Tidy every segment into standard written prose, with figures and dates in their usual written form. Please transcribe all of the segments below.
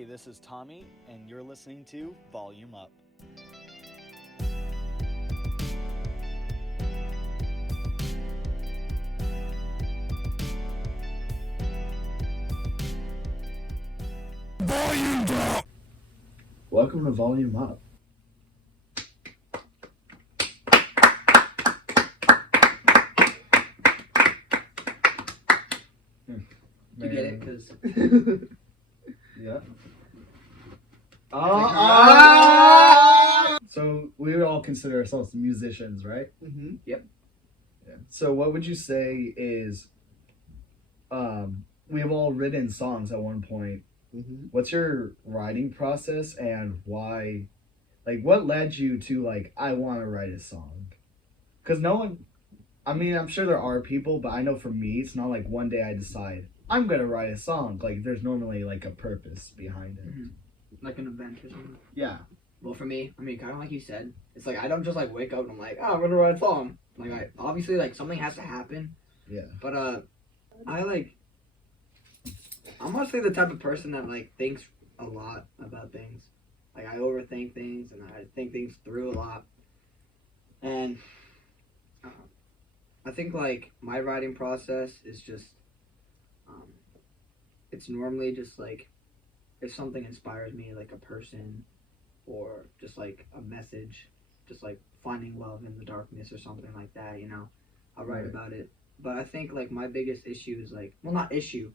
Hey, this is Tommy, and you're listening to Volume Up. Volume Up! Welcome to Volume Up. You get it? Because. Yeah. So we all consider ourselves musicians, right? Mm-hmm. Yep. Yeah. So what would you say is, we've all written songs at one point. Mm-hmm. What's your writing process and why? Like, what led you to, like, I want to write a song? Because no one, I mean, I'm sure there are people, but I know for me, it's not like one day I decide, I'm going to write a song. Like, there's normally, like, a purpose behind it. Mm-hmm. Like an event or something. Yeah. Well, for me, I mean, kind of like you said, it's like I don't just like wake up and I'm like, oh, I'm gonna write a song. Like, obviously, like something has to happen. Yeah. But I'm mostly the type of person that like thinks a lot about things. Like I overthink things and I think things through a lot. And I think like my writing process is just, it's normally just like if something inspires me, like a person or just like a message, just like finding love in the darkness or something like that, you know, I'll write about it. But I think like my biggest issue is like, well, not issue,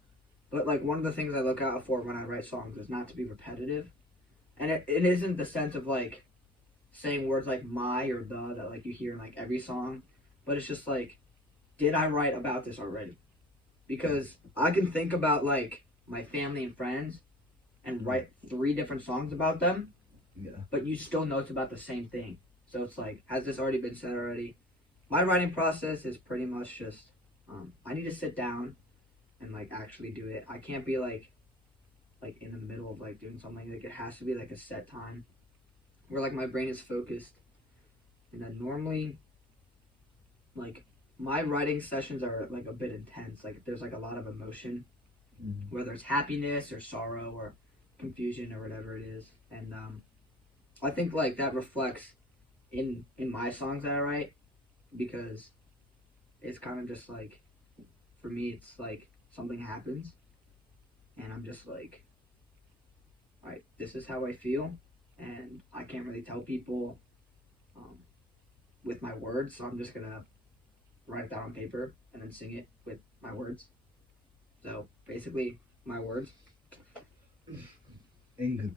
but like one of the things I look out for when I write songs is not to be repetitive. And it isn't the sense of like saying words like my or the that like you hear in like every song, but it's just like, did I write about this already? Because I can think about like my family and friends and write 3 different songs about them. Yeah. But you still know it's about the same thing. So it's like, has this already been said already? My writing process is pretty much just, I need to sit down and like actually do it. I can't be like in the middle of like doing something. Like it has to be like a set time where like my brain is focused. And then normally, like my writing sessions are like a bit intense. Like there's like a lot of emotion, whether it's happiness or sorrow or confusion or whatever it is. And I think like that reflects in my songs that I write, because it's kind of just like, for me it's like something happens and I'm just like, all right, this is how I feel, and I can't really tell people with my words, so I'm just gonna write it down on paper and then sing it with my words. So basically my words. In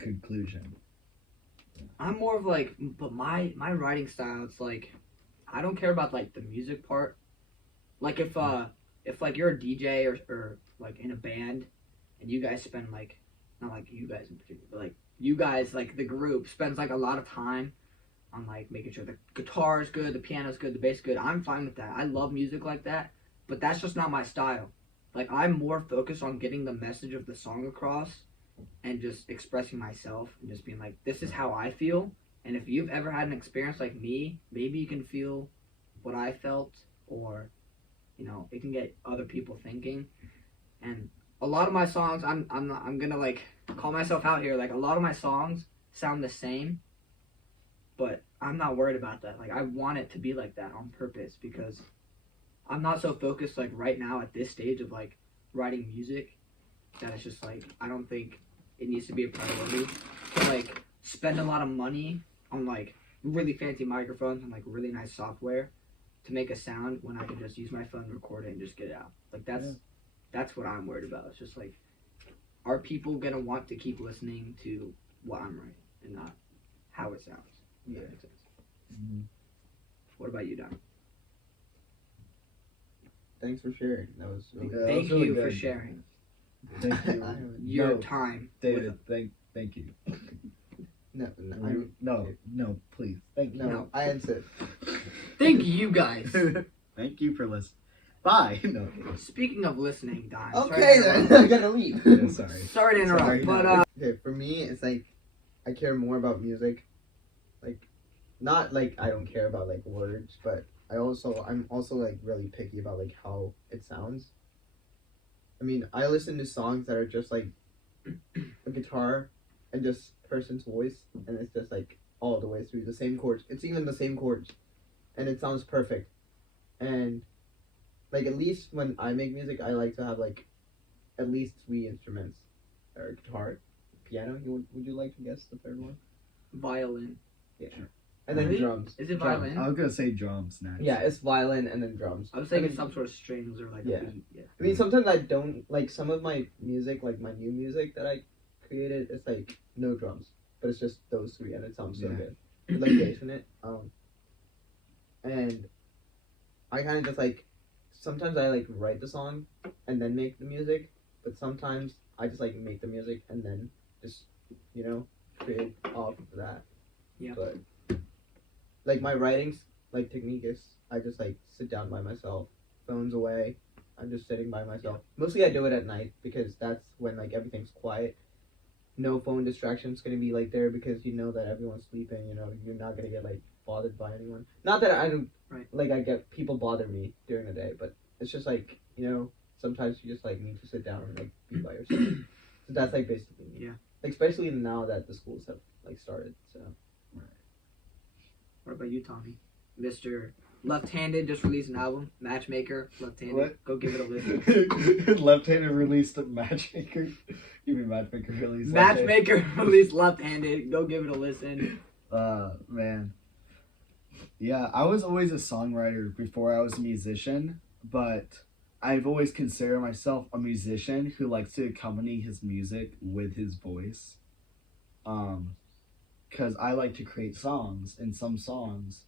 conclusion, I'm more of like, but my writing style, it's like, I don't care about like the music part. Like if like you're a DJ or like in a band and you guys spend like, not like you guys in particular, but like you guys, like the group spends like a lot of time on like making sure the guitar is good, the piano's good, the bass is good. I'm fine with that. I love music like that, but that's just not my style. Like I'm more focused on getting the message of the song across and just expressing myself and just being like, this is how I feel. And if you've ever had an experience like me, maybe you can feel what I felt, or, you know, it can get other people thinking. And a lot of my songs, I'm gonna like call myself out here. Like a lot of my songs sound the same, but I'm not worried about that. Like I want it to be like that on purpose, because I'm not so focused like right now at this stage of like writing music that it's just like, I don't think it needs to be a priority to like spend a lot of money on like really fancy microphones and like really nice software to make a sound when I can just use my phone, record it, and just get it out. Like that's what I'm worried about. It's just like, are people gonna want to keep listening to what I'm writing and not how it sounds? Yeah. That makes sense. Mm-hmm. What about you, Don? Thanks for sharing. That was really good. Thank you for sharing. Thank you. Your time, David. Thank you. No, please. Thank you. No, I answered. Thank you guys. Thank you for listening. Bye. No. Speaking of listening, Don. Okay then, I gotta leave. Yeah, sorry. Sorry to interrupt, Sorry, but okay, for me, it's like I care more about music. Like, not like I don't care about like words, but I'm also like really picky about like how it sounds. I mean, I listen to songs that are just like, okay, guitar and just person's voice, and it's just like all the way through the same chords. It's even the same chords, and it sounds perfect. And like at least when I make music, I like to have like at least 3 instruments, or guitar, piano. Would you like to guess the third one? Violin. Yeah. And then Really? drums. Is it Drums. violin? I was gonna say drums next. Yeah, it's violin and then drums. I was thinking some sort of strings or like Yeah. a beat. Yeah. I mean, sometimes I don't like some of my music, like my new music that I created. It's like no drums, but it's just those 3, and it sounds so Yeah. good. I like bass in it. And I kind of just like sometimes I like write the song and then make the music, but sometimes I just like make the music and then just create off of that. Yeah. But like my writing's like technique is I just like sit down by myself, phones away. I'm just sitting by myself. Mostly I do it at night because that's when like everything's quiet. No phone distractions gonna be like there because you know that everyone's sleeping. You're not gonna get like bothered by anyone. Not that I don't like I get people bother me during the day, but it's just like sometimes you just like need to sit down and like be by yourself. So that's like basically me. Yeah. Like, especially now that the schools have like started. So. What about you, Tommy? Mr. Left-Handed just released an album. Matchmaker, Left-Handed. What? Go give it a listen. Left-handed released a Matchmaker. You mean Matchmaker released? Matchmaker released Left-Handed. Go give it a listen. Man. Yeah, I was always a songwriter before I was a musician, but I've always considered myself a musician who likes to accompany his music with his voice. Because I like to create songs, and some songs,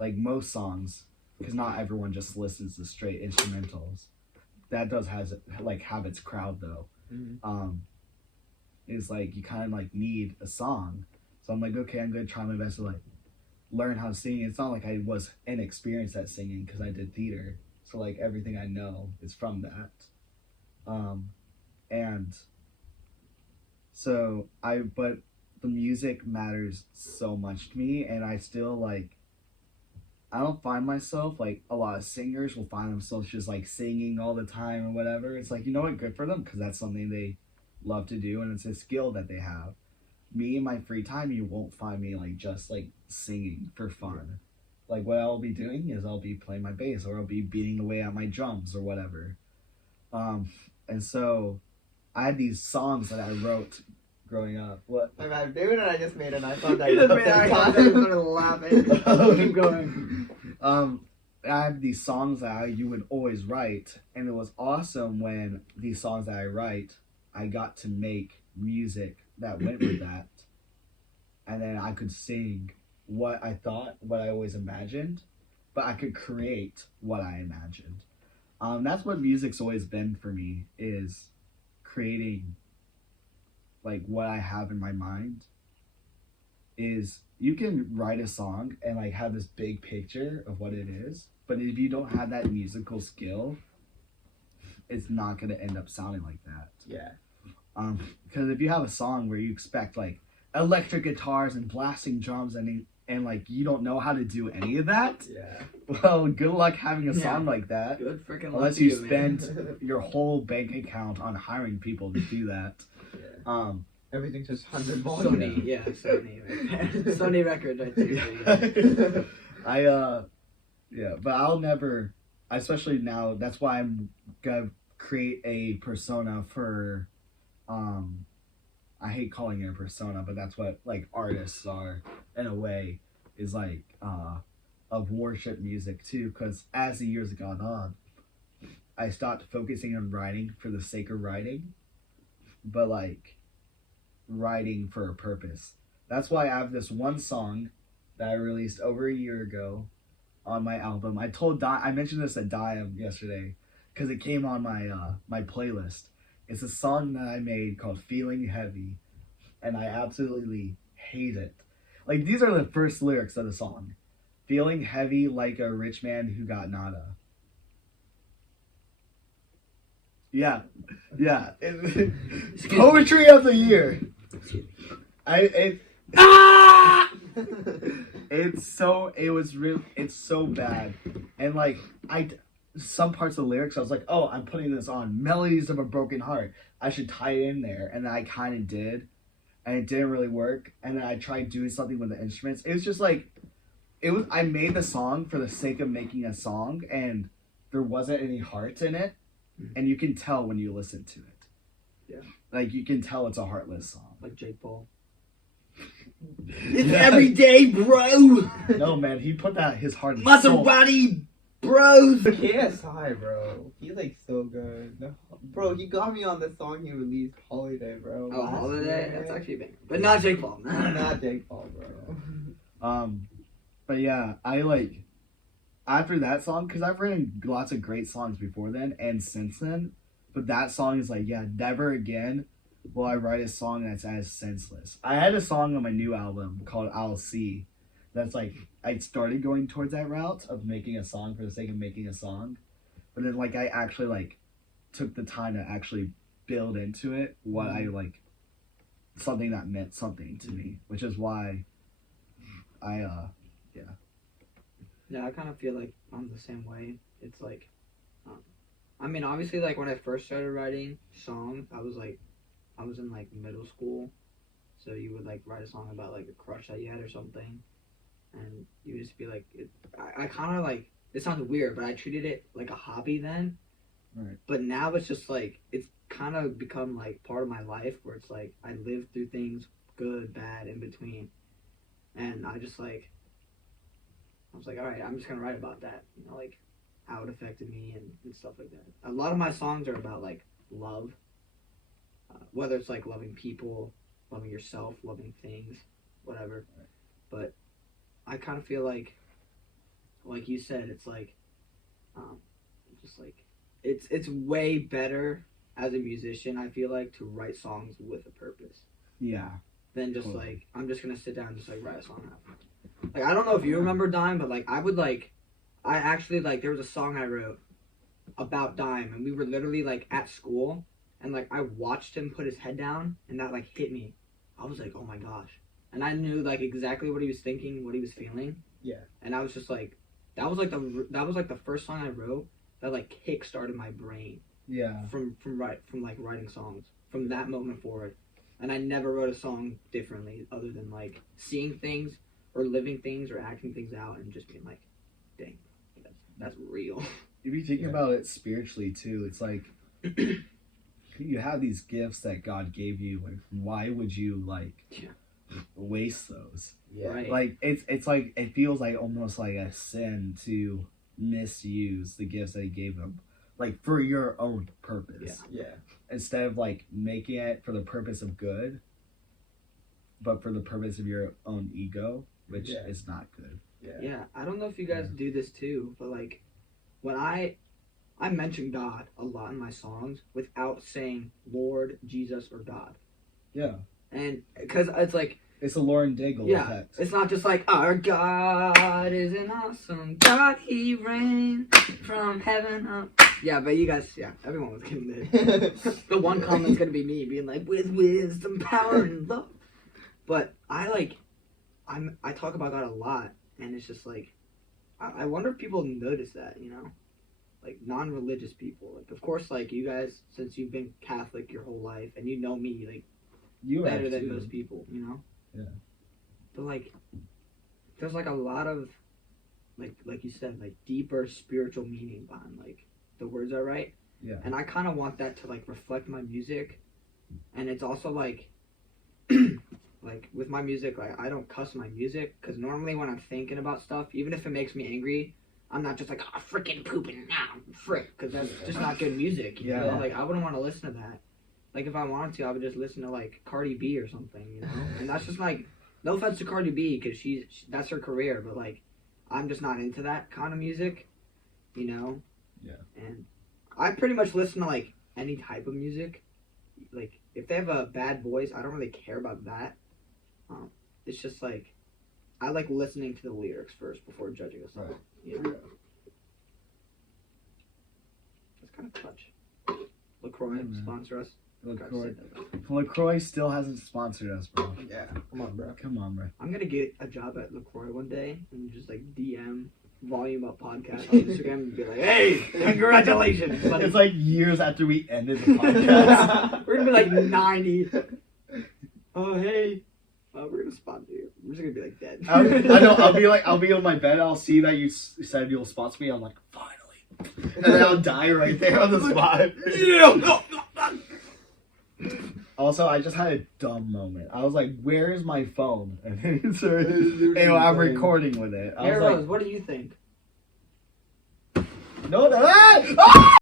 like most songs, because not everyone just listens to straight instrumentals. That does have its crowd though. Mm-hmm. Is like you kind of like need a song. So I'm like, okay, I'm gonna try my best to like learn how to sing. It's not like I was inexperienced at singing because I did theater. So like everything I know is from that. And so but the music matters so much to me, and I still like, I don't find myself like a lot of singers will find themselves just like singing all the time or whatever. It's like, you know what, good for them because that's something they love to do and it's a skill that they have. Me in my free time, you won't find me like just like singing for fun. Like what I'll be doing is I'll be playing my bass or I'll be beating away at my drums or whatever. And so I had these songs that I wrote growing up. What? My bad, David and I just made an iPhone that You just made eye contact and started laughing. Keep going. I have these songs that you would always write, and it was awesome when these songs that I write, I got to make music that went with that, and then I could sing what I thought, what I always imagined, but I could create what I imagined. That's what music's always been for me, is creating like what I have in my mind. Is you can write a song and like have this big picture of what it is, but if you don't have that musical skill, it's not going to end up sounding like that. Yeah. Because if you have a song where you expect like electric guitars and blasting drums and like you don't know how to do any of that, Yeah. well, good luck having a song like that. Good freaking luck Unless to you man. spend your whole bank account on hiring people to do that. Yeah. Everything's just 100 volts. Sony, yeah, Sony. Sony Records, I think. Yeah, but I'll never, especially now, that's why I'm gonna create a persona for, I hate calling it a persona, but that's what like artists are in a way, is like of worship music too, because as the years have gone on, I stopped focusing on writing for the sake of writing, but like writing for a purpose. That's why I have this one song that I released over a year ago on my album. I mentioned this at Diam yesterday because it came on my playlist. It's a song that I made called Feeling Heavy, and I absolutely hate it. Like, these are the first lyrics of the song. Feeling heavy like a rich man who got nada. Yeah. Poetry of the year. It's so bad. And like, some parts of the lyrics, I was like, oh, I'm putting this on Melodies of a Broken Heart. I should tie it in there. And then I kind of did. And it didn't really work. And then I tried doing something with the instruments. It was just like, I made the song for the sake of making a song. And there wasn't any heart in it. And you can tell when you listen to it. Yeah. Like, you can tell it's a heartless song. Like Jake Paul. It's every day, bro. No, man, he put that his heart and soul. Maserati, bros. KSI, bro. He's like so good. Bro, he got me on the song he released, Holiday, bro. Oh, last Holiday? year. That's actually a banger. But not Jake Paul. Not Jake Paul, bro. But yeah, I like after that song, because I've written lots of great songs before then and since then, but that song is like, yeah, never again will I write a song that's as senseless. I had a song on my new album called I'll See that's like, I started going towards that route of making a song for the sake of making a song, but then like I actually like took the time to actually build into it what I like, something that meant something to me, which is why Yeah, I kind of feel like I'm the same way. It's like, I mean, obviously, like when I first started writing songs, I was in like middle school, so you would like write a song about like a crush that you had or something, and you would just be like, I kind of like, it sounds weird, but I treated it like a hobby then. Right. But now it's just like, it's kind of become like part of my life where it's like I live through things, good, bad, in between, and I was like, all right, I'm just gonna write about that, you know, like how it affected me and stuff like that. A lot of my songs are about like love, whether it's like loving people, loving yourself, loving things, whatever. But I kind of feel like you said, it's like, just like it's way better as a musician, I feel like, to write songs with a purpose. Yeah. Than just like, I'm just gonna sit down and just like write a song out. Like, I don't know if you remember Dime, but like I actually like, there was a song I wrote about Dime, and we were literally like at school, and like I watched him put his head down, and that like hit me. I was like, oh my gosh. And I knew like exactly what he was thinking, what he was feeling. Yeah. And I was just like, that was like the first song I wrote that like kick-started my brain. Yeah. From like writing songs from that moment forward. And I never wrote a song differently other than like seeing things or living things or acting things out and just being like, dang, that's real. If you think about it spiritually too, it's like you have these gifts that God gave you. Like, why would you like waste those? Yeah. Right. Like it's like, it feels like almost like a sin to misuse the gifts that He gave them, like for your own purpose. Yeah. Instead of like making it for the purpose of good, but for the purpose of your own ego, which is not good. Yeah, I don't know if you guys do this too, but like when I mention God a lot in my songs without saying Lord, Jesus, or God. Yeah. And because it's like, it's a Lauren Daigle effect. It's not just like, our God is an awesome God, He reigns from heaven up. Yeah, but you guys, everyone was getting it. The one comment's gonna be me being like, with wisdom, power, and love. But I talk about God a lot, and it's just like, I wonder if people notice that, you know? Like, non-religious people. Like, of course, like, you guys, since you've been Catholic your whole life, and you know me, like, you better than most people, you know? Yeah. But, like, there's, like, a lot of, like you said, like, deeper spiritual meaning behind, like, the words I write. Yeah. And I kind of want that to, like, reflect my music. And it's also, like, like, with my music, like, I don't cuss my music, because normally when I'm thinking about stuff, even if it makes me angry, I'm not just like, oh, freaking pooping now, frick, because that's just not good music, you know? Like, I wouldn't want to listen to that. Like, if I wanted to, I would just listen to, like, Cardi B or something, you know? And that's just, like, no offense to Cardi B, because that's her career, but, like, I'm just not into that kind of music, you know? Yeah. And I pretty much listen to, like, any type of music. Like, if they have a bad voice, I don't really care about that. It's just, like, I like listening to the lyrics first before judging a song. Right. Yeah. That's kind of clutch. LaCroix, sponsor us. LaCroix still hasn't sponsored us, bro. Yeah. Come on, bro. Come on, bro. I'm gonna get a job at LaCroix one day and just like DM Volume Up podcast on Instagram and be like, "Hey, congratulations!" But It's like years after we ended the podcast. we're gonna be like 90. Oh hey, we're gonna sponsor you. We're just gonna be like dead. I know. I'll be on my bed. I'll see that you said you'll sponsor me. I'm like, finally, and then I'll die right there on the spot. Also, I just had a dumb moment. I was like, "Where's my phone?" And then he said, "Anyway, I'm recording with it." I was Rose, like, what do you think? "No, no, ah!